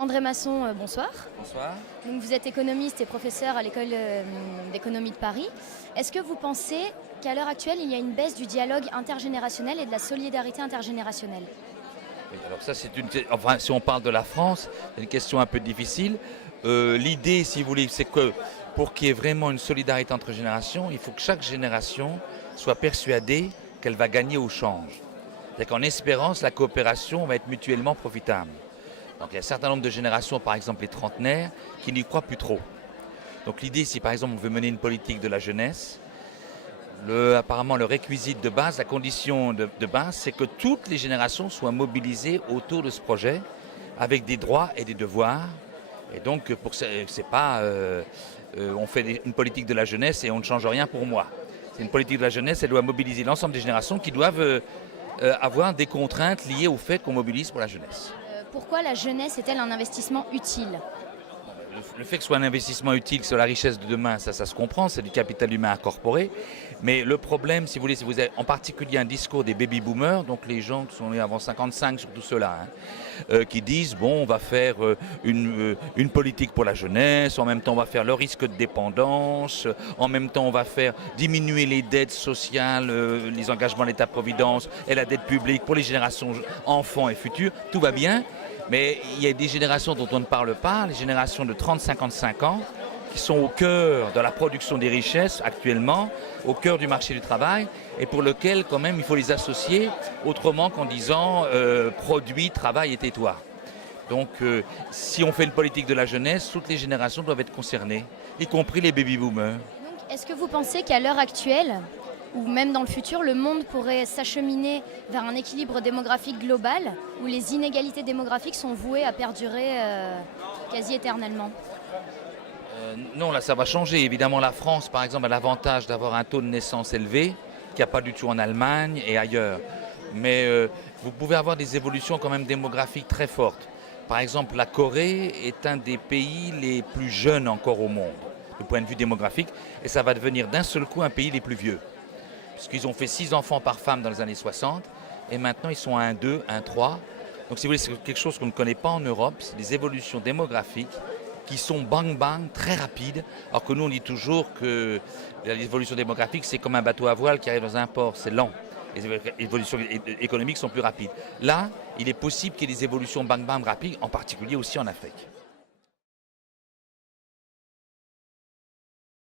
André Masson, bonsoir. Bonsoir. Donc, vous êtes économiste et professeur à l'école d'économie de Paris. Est-ce que vous pensez qu'à l'heure actuelle, il y a une baisse du dialogue intergénérationnel et de la solidarité intergénérationnelle? Oui, alors ça, enfin, si on parle de la France, c'est une question un peu difficile. L'idée, si vous voulez, c'est que pour qu'il y ait vraiment une solidarité entre générations, il faut que chaque génération soit persuadée qu'elle va gagner au change. C'est-à-dire qu'en espérance, la coopération va être mutuellement profitable. Donc il y a un certain nombre de générations, par exemple les trentenaires, qui n'y croient plus trop. Donc l'idée, si par exemple on veut mener une politique de la jeunesse, apparemment le réquisite de base, la condition de base, c'est que toutes les générations soient mobilisées autour de ce projet, avec des droits et des devoirs. Et donc c'est pas, on fait une politique de la jeunesse et on ne change rien pour moi. C'est une politique de la jeunesse, elle doit mobiliser l'ensemble des générations qui doivent avoir des contraintes liées au fait qu'on mobilise pour la jeunesse. Pourquoi la jeunesse est-elle un investissement utile? Le fait que ce soit un investissement utile sur la richesse de demain, ça se comprend, c'est du capital humain incorporé. Mais le problème, si vous voulez, c'est que vous avez en particulier un discours des baby-boomers, donc les gens qui sont nés avant 55, surtout ceux-là, qui disent, bon, on va faire une politique pour la jeunesse, en même temps on va faire le risque de dépendance, en même temps on va faire diminuer les dettes sociales, les engagements de l'État-providence et la dette publique pour les générations enfants et futures, tout va bien. Mais il y a des générations dont on ne parle pas, les générations de 30-55 ans, qui sont au cœur de la production des richesses actuellement, au cœur du marché du travail, et pour lequel quand même il faut les associer autrement qu'en disant produit, travail et tais-toi. Donc si on fait une politique de la jeunesse, toutes les générations doivent être concernées, y compris les baby-boomers. Donc, est-ce que vous pensez qu'à l'heure actuelle, ou même dans le futur, le monde pourrait s'acheminer vers un équilibre démographique global où les inégalités démographiques sont vouées à perdurer quasi éternellement? Non, là ça va changer. Évidemment, la France, par exemple, a l'avantage d'avoir un taux de naissance élevé, qu'il n'y a pas du tout en Allemagne et ailleurs. Mais vous pouvez avoir des évolutions quand même démographiques très fortes. Par exemple, la Corée est un des pays les plus jeunes encore au monde, du point de vue démographique, et ça va devenir d'un seul coup un pays les plus vieux. Puisqu'ils ont fait 6 enfants par femme dans les années 60, et maintenant ils sont à 1,2, 1,3. Donc si vous voulez, c'est quelque chose qu'on ne connaît pas en Europe, c'est des évolutions démographiques qui sont bang bang, très rapides, alors que nous on dit toujours que l'évolution démographique c'est comme un bateau à voile qui arrive dans un port, c'est lent. Les évolutions économiques sont plus rapides. Là, il est possible qu'il y ait des évolutions bang bang rapides, en particulier aussi en Afrique.